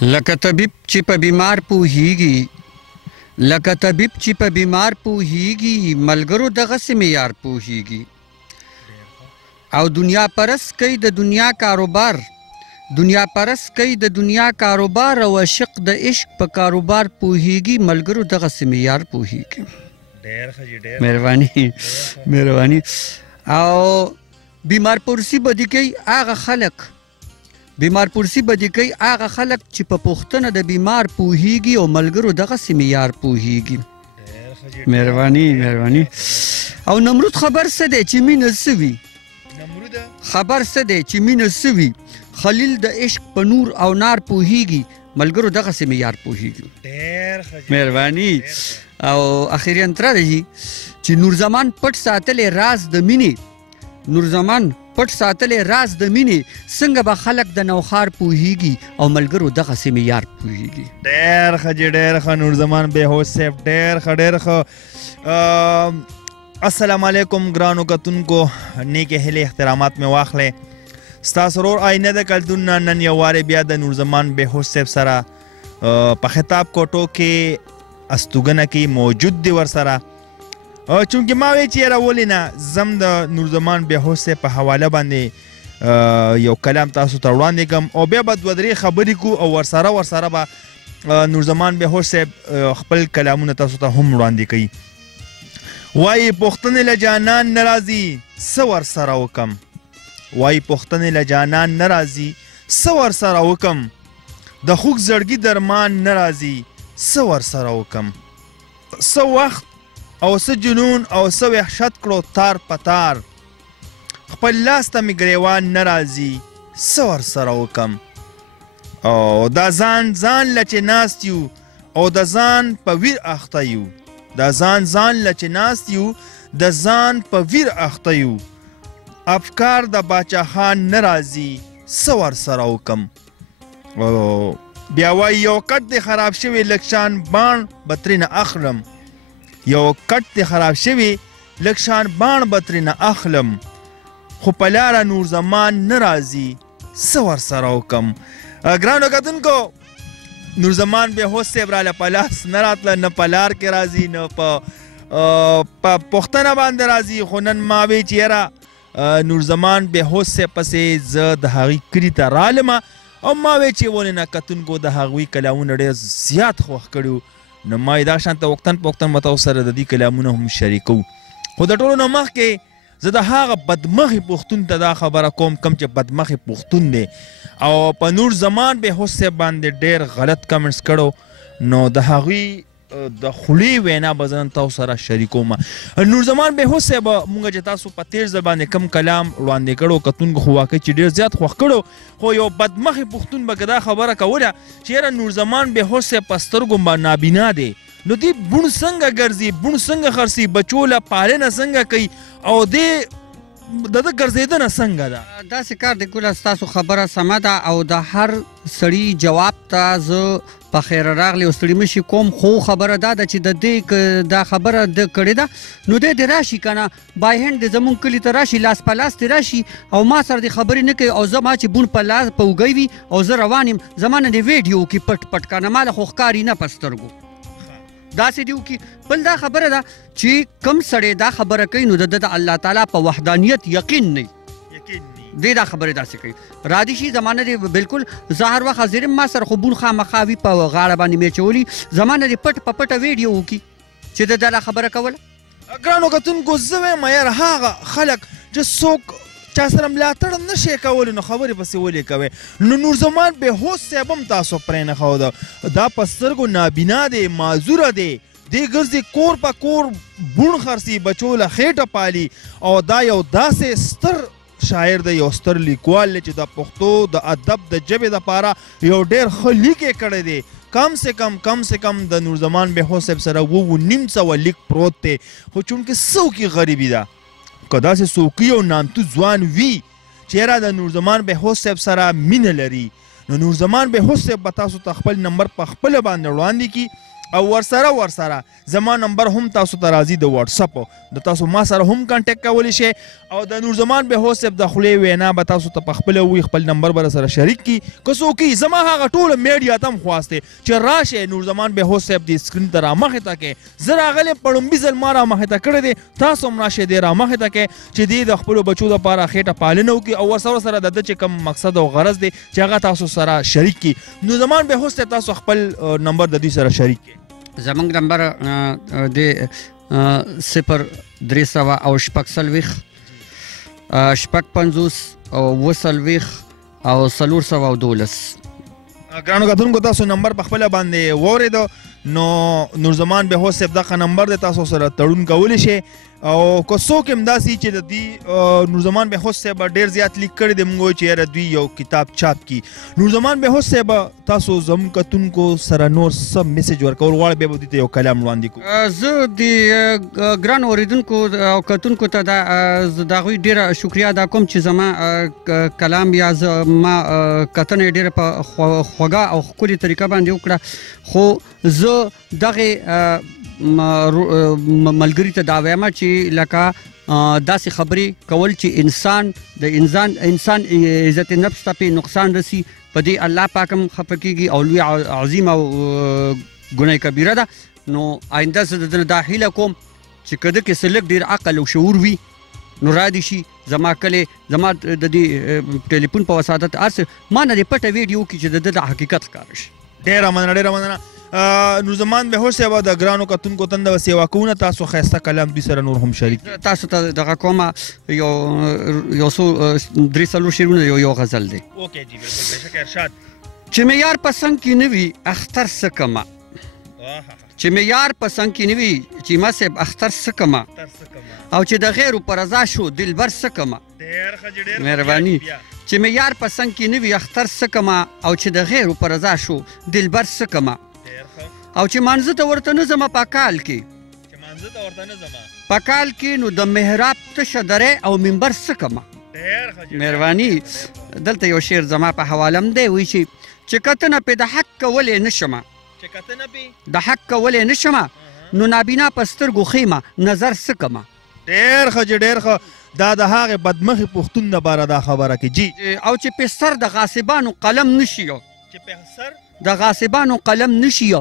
لکه طبیب چې په بیمار پوهیږي ملګرو دغسې معیار پوهیږي او دنیا پرست کوي د دنیا کاروبار او عاشق د عشق په کاروبار پوهیږي ملګرو دغسې معیار پوهیږي. مهرباني. او بیمار پرسی بدی کوي هغه خلک چې په پوښتنه د بیمار پوهیږي او ملګرو دغسې معیار پوهیږي. مهرباني. او نمرود خبر څه دی چې مینه سوي خلیل د عشق په نور او نار پوهیږي ملګرو دغسې معیار پوهیږي. مهرباني. او اخري انتره دی چې نور زمان پټ ساتلی راز د مینې څنګه به خلک د نوخار پوهیږي او ملګرو دغسې معیار پوهیږي. ډېر ښه نور زمان بهوش صاحب ډېر ښه. السلام علیکم ګرانو کتونکو، نیکې هیلې احترامات مې واخلئ. ستاسو ورور آینه د کلتون نه نن یو وارې بیا د نور زمان بهوش صاحب سره په خطاب کوټو کې استوګنه کې موجود دی ورسره. چونکې ما وی چې یاره ولې نه زم د نور زمان بهوش صاحب په حواله باندې یو کلام تاسو ته وړاندې کړم او بیا به دوه درې خبرې کو او ورسره به نور زمان بهوش صاحب خپل کلامونه تاسو ته هم وړاندې کوي. وایي پوښتنې له جانان نه راځي څه ورسره وکم د خوږ زړګي درمان نه راځي څه ورسره وکم څه وخت او څه جنون او څه وحشت کړو تار په تار خپل لاس ته مې ګریوان نه راځي څه ورسره وکم او دا ځان له چې ناست یو او د ځان په ویر اخته یو افکار د باچا خان نه راځي څه ورسره وکم. بیا وایي یو کټ دی خراب شوی لږ شان باڼ به ترېنه اخلم خو په لاره نور زمان نه راځي څه ورسره وکم. ګرانو کتونکو، نور زمان بهوش صاحب راله په لاس نه راتله، نه په لار کې راځي نه په پوښتنه باندې راځي. خو نن ما وی چې یاره نور زمان بهوش صاحب پسې زه د هغوی کلي ته رالمه او ما وی چې ولې نه کتونکو د هغوی کلامونه ډېر زیات خوښ کړي نو ما یې دا شانته وقتاً پوښتن به تاسو سره د دې کلامونه هم شریکو. خو د ټولو نه مخکې زه د هغه بدمخې پښتون ته دا خبره کوم کوم چې بدمخې پښتون دی او په نور زمان بهوش صاحب باندې ډېر غلط کمنټس کړو نو د هغوی د خولې وینا به زه تاسو سره شریکوم. نور زمان بهوش صاحب مونږ چې تاسو په تیر ځل باندې کم کلام وړاندې کړو کتونکو خو واقع چې ډېر زیات خوښ کړو خو یو بدمخې پښتون به که دا خبره کوله چې یاره نور زمان بهوش صاحب په سترګو نابینا دی نو دی بوڼ څنګه ګرځي بوڼ څنګه خرڅي بچو له پالنه څنګه کوي او دی د ده ګرځېدنه څنګه ده. داسې کار دی ګوله ستاسو خبره سمه ده او د هر سړي جواب ته زه په خیره راغلی او ستړي مشي کوم خو خبره دا ده چې د دې دا خبره د کړې ده نو دی دې راشي که نه بای هینډ د زمونږ کلي ته راشي لاس په لاس دې راشي او ما سره دې خبرې نه کوي او زه ما چې بوڼ په لاس په اوږی وي او زه روان یم زما نه دې ویډیو وکړي پټ که نه ما له خو ښکاري نه په سترګو داسې دی وکړي. بل دا خبره ده چې کم سړی دا خبره کوي نو د الله تعالی په وحدانیت یقین نه دی دا خبرې داسې کوي رادي شي زمانه دی بالکل زه هر وخت حاضر یم ما سره خو بوڼ خامخا وي په غاړه باندې مې اچولي زمانه دی پټ په پټه ویډیو وکړي چې د دا خبره کوله. ګرانو کتونکو زه وایم یاره هغه خلک چې څوک چا سره ملاتړ نه شي کولی نو خبرې پسې ولې کوئ نو نور زمان بهوش صاحب هم تاسو پرې نه ښوده دا په سترګو نابینا دی معذوره دی دی ګرځي کور په کور بوڼ خرڅي بچو له خېټه پالي او دا یو داسې ستر شاعر دی یو ستر لیکوال دی چې د پښتو د ادب د ژبې دپاره یو ډېر ښه لیک یې کړی دی. کم سے کم د نور زمان بهوش صاحب سره 9.5 لیک پروت دی خو چونکې څوکي غریبي ده که داسې څوکي او نامتو ځوان وي چې یاره د نور زمان بهوش صاحب سره مینه لري نو نور زمان بهوش صاحب به تاسو ته خپل نمبر په خپله باندې وړاندې کړي او ورسره زما نمبر هم تاسو ته راځي د واتساپ د تاسو ما سره هم کانټیکټ کولی شئ او د نور زمان بهوز صاحب د خولې وینا به تاسو ته پخپله وي خپل نمبر به سره شریک کي که څوک زما هغه ټوله میډیا ته هم خواست دی چې راشئ نور زمان بهوز صاحب د سکرین ته رامخې ته کې زه راغلی پړومبي ځل ما رامخې ته کړی دی تاسو هم راشئ دی رامخې ته کې چې دی د خپلو بچو دپاره خېټه پالنه وکړي او ورسره سره د ده چې کوم مقصد او غرض دی چې هغه تاسو سره شریک کي نور زمان بهوز صاحب تاسو خپل نمبر د دوی سره شریک کړئ زمونږ نمبر د 0300 او شپږ څلوېښت شپږ پنځوس او اووه څلوېښت او څلور سوه او دولس ګرانو کتونکو تاسو نمبر په خپله باندې واورېدو نو نور زمان بهوز صاحب دغه نمبر دی تاسو سره تړون کولی شئ او که څوک هم داسې چې د دوی نور زمان بهوز صاحب ډېر زیات لیک کړی دی موږ وایو چې یاره دوی یو کتاب چاپ کړي نور زمان بهوز صاحب تاسو زموږ کتونکو سره نور څه میسج ورکول غواړئ بیا به دوی ته یو کلام وړاندې کړو زه د ګرانو اورېدونکو او کتونکو ته د هغوی ډېره شکریه ادا کوم چې زما کلام یا زما کتنه یې ډېره په خوږه او ښکلې طریقه باندې وکړه خو زه دغې ملګري ته دا وایم چې لکه داسې خبرې کول چې انسان عزت نفس ته پې نقصان رسي په دې الله پاک هم خفه کېږي او لوی عظیم او ګناه کبیره ده نو آینده زه د ده دا هیله کوم چې که ده کې څه لږ ډېر عقل او شعور وي نو را دي شي زما زما د دې ټلیفون په وساطت هر څه ما نه دې پټه ویډیو وکړي چې د ده د حقیقت ښکاره شي ډېره مننه نور زمان بهوز صاحب د ګرانو کتونکو تنده به سیوا کوونه تاسو ښایسته کلام دوی سره نور هم شریک تاسو ته دغه کومه یو څو درې څلور شعرونه یو غزل دی اوکې جی بالکل بېشکه ارشاد چې مې یار په څنګ کې نه وي اختر څه کمه چې مې یار په څنګ کې نه وي چې ما صاحب اختر څه کمه او چې د غیرو په رضا شو دلبر څه کمه مهرباني چې مې یار په څنګ کې نه وي اختر څه کمه او چې د غیرو په رضا شو دلبر څه کمه او چې مانځه ته ورته نه ځمه په کال کې په کال کې نو د محراب تشه درې او منبر څه کمه مهرباني دلته یو شعر زما په حواله هم دی وایي چې کتنه پې د حق کولی نه شمه د حق کولی نه شمه نو نابینا په سترګو خیمه نظر څه کمه ډېر ښه جي ډېر ښه دا د هغې بدمخې پښتون دپاره دا خبره کې جي او چې پې سر د غاصبانو قلم نشي د غاصبانو قلم نشي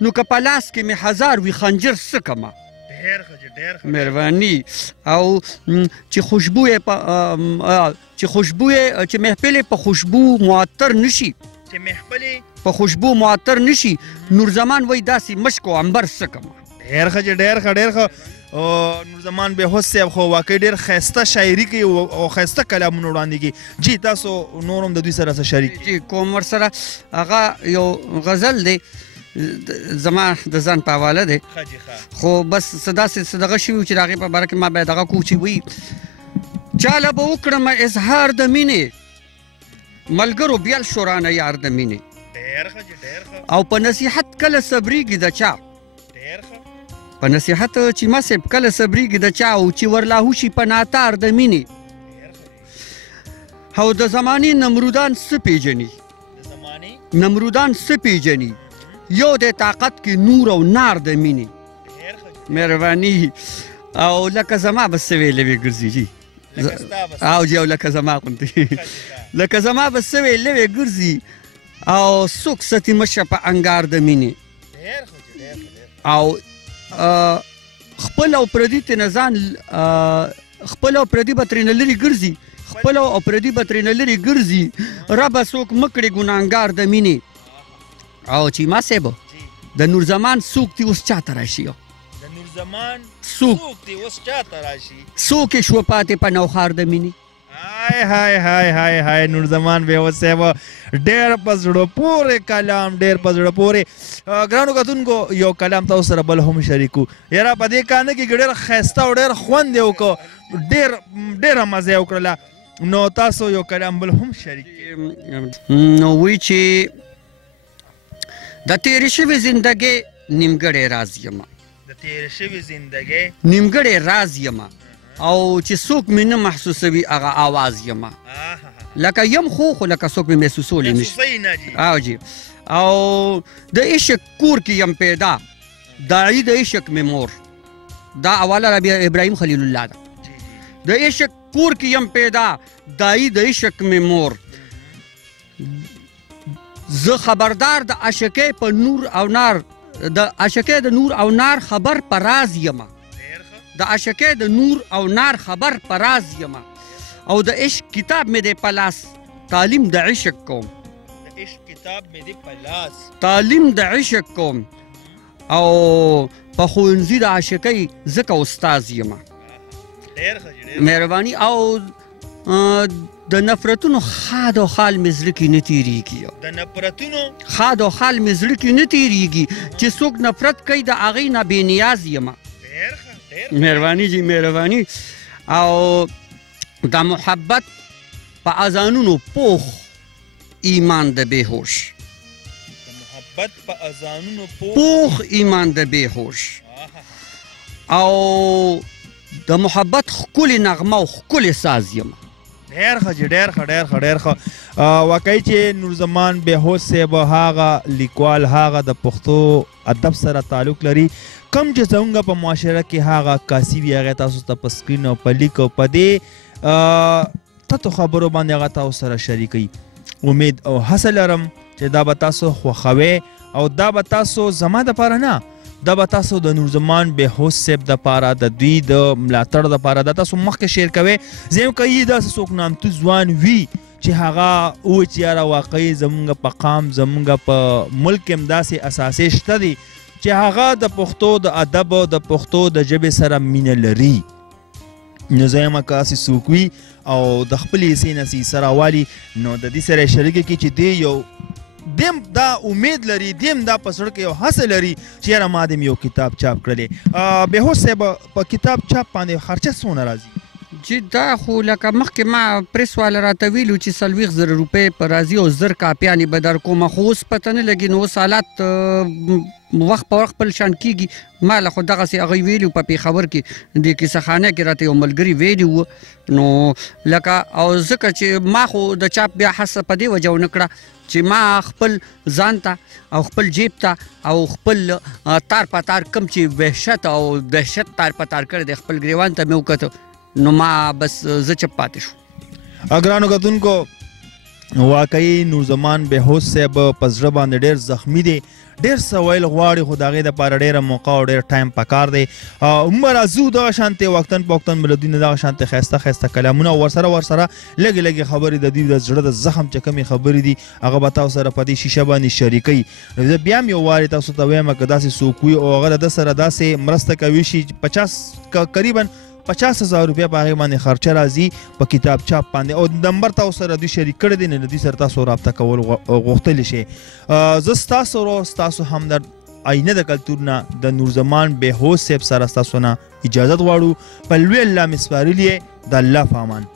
نو که په لاس کې مې هزار وي خنجر څه کمه مهرباني او چې خوشبو چې محفل په خوشبو معطر نشي په خوشبو معطر نشي نور زمان وایي داسې مشک او عنبر څه کمه ډېر ښه جي ډېر ښه نور زمان بهوز صاحب خو واقعي ډېر ښایسته شاعري کوي او ښایسته کلامونه وړاندې کوي جي تاسو نور هم د دوی سره څه شریک جي کوم ورسره هغه یو غزل دی زما د ځان په حواله دی خو بس څه داسې دغه شوي چې د هغې په باره کې ما باید دغه کوو چې وایي چاله به وکړمه اظهار د مینې ملګرو بیل شو رانه یار د مینې او په نصیحت کله صبریږي د چا په نصیحت چې ما صاحب کله صبریږي د چا او چې ورلاهو شي په ناتار د مینې او د زمانې نمرودان څه پیژني نمرودان څه پیژني یو د طاقت کې نور او نار د مینې مهرباني او لکه زما به څه ویلې وې ګرځي جي او جي او لکه زما غوندې لکه زما به څه ویلې وې ګرځي او څوک ستي مشه په انګار د مینې او خپل او پردي ته نه ځان خپل او پردي به ترېنه لرې ګرځي خپل او پردي به ترېنه لرې ګرځي ربه څوک مه کړې ګناهګار د مینې او چې ما صاحب د نور زمان څوک دي اوس چاته راشي څوک یې شوه پاتې په نوښار د مینې هاي نور زمان بهوز صاحب ډېر په زړه پورې کلام ډېر په زړه پورې ګرانو کتونکو یو کلام تاسو سره بل هم شریکو یاره په دې کانه کې ډېر ښایسته او ډېر خوند یې وکړو ډېره مزه یې وکړله نو تاسو یو کلام بل هم شریک نو وایي چې د تیرې شوې زندګۍ نیمګړی راز یمه نیمګړی راز یمه او چې څوک مې نه محسوسوي هغه آواز یمه لکه یم خو لکه څوک مې محسوسولی نشي او جي او د عشق کور کې یم پیدا داعی د عشق مې مور دا حواله ربیع ابراهیم خلیل الله ده د عشق کور کې یم پیدا داعی د عشق مې مور زه خبردار د عاشقۍ په نور او نار د عاشقۍ د نور او نار خبر په راز یمه د عاشقۍ د نور او نار خبر په راز یمه او د عشق کتاب مې دی په لاس تعلیم د عشق کوم د عشق کتاب مې دی په لاس تعلیم د عشق کوم او په ښوونځي د عاشقۍ ځکه استاز یمه مهرباني او د نفرتونو خاد او خال مې زړه کې نه تېرېږي د نفرتونو خاد او خال مې زړه کې نه تېرېږي چې څوک نفرت کوي د هغې نه بېنیاز یمه مهرباني جی مهرباني او د محبت په اذانونو پوخ ایمان د بېهوش د محبت په اذانونو پوخ ایمان د بېهوش او د محبت ښکلې نغمه او ښکلې ساز یم ډېر ښه جي ډېر ښه واقعي چې نورزمان بېهوش صاحب هغه لیکوال هغه د پښتو ادب سره تعلق لري کم چې زموږ په معاشره کې هغه کاسي وي هغې تاسو ته په سکرین او په لیک او په دې تتو خبرو باندې هغه تاسو سره شریکوي امید او هڅه لرم چې دا به تاسو خوښوئ او دا به تاسو زما دپاره نه دا به تاسو د نورزمان بېهوش صاحب دپاره د دوی د ملاتړ دپاره دا تاسو مخکې شیر کوئ زم که یې داسې څوک نامتو ځوان وي چې هغه ووایي چې یاره واقعي زموږ په قام زموږ په ملک هم داسې اساسې شته دي چې هغه د پښتو د ادب او د پښتو د ژبې سره مینه لري نو زه یم که هسې څوک وي او د خپلې حصې نه سیسه راوالي نو د دې سره یې شریکه کړي چې دی یو دیم دا امید لري دیم دا په زړه کې یو هڅه لري چې یاره ما دې یو کتاب چاپ کړلی بېهوش صاحب په کتاب چاپ باندې خرچه څونه راځي چې دا خو لکه مخکې ما پریس والا راته ویلو چې 40,000 روپۍ په راځي او 1000 کاپیانې به در کومه خو اوس پته نه لګي نو اوس حالات وخت په وخت بل شان کېږي ما له خو دغسې هغوی ویلي په پېښور کې د کیسه خانه کې راته یو ملګري ویلي وو نو لکه او ځکه چې ما خو د چاپ بیا هڅه په دې وجه ونه کړه چې ما خپل ځان ته او خپل جیب ته او خپل تار په تار کم چې وحشت او دهشت تار په تار کړی دی خپل ګریوان ته مې وکتو نو ما بس زه چپ پاتې شو ګرانو کتونکو واقعي نورزمان بېهوش صاحب په زړه باندې ډېر زخمي دی ډېر څه ویل غواړي خو د هغې دپاره ډېره موقع او ډېر ټایم پکار دی عمر راځو دغه شانتې وقتن په وقتن به له دوی نه دغه شانتې ښایسته ښایسته کلامونه ورسره لږې لږې خبرې د دوی د زړه د زخم چې کومې خبرې دي هغه به تاسو سره په دې شیشه باندې شریکوي نو زه بیا هم یو وارې تاسو ته وایم که داسې څوک وي او هغه د ده سره داسې مرسته کوي شي 50,000 روپۍ په هغې باندې خرچه راځي په کتاب چاپ باندې او نمبر تاسو سره دوی شریک کړی دی نو له دوی سره تاسو رابطه کول غوښتلی شئ زه ستاسو ورو ستاسو همدرد آینه د کلتور نه د نورزمان بېهوش صاحب سره ستاسو نه اجازت غواړو په لوی الله مې سپارلي د الله په امان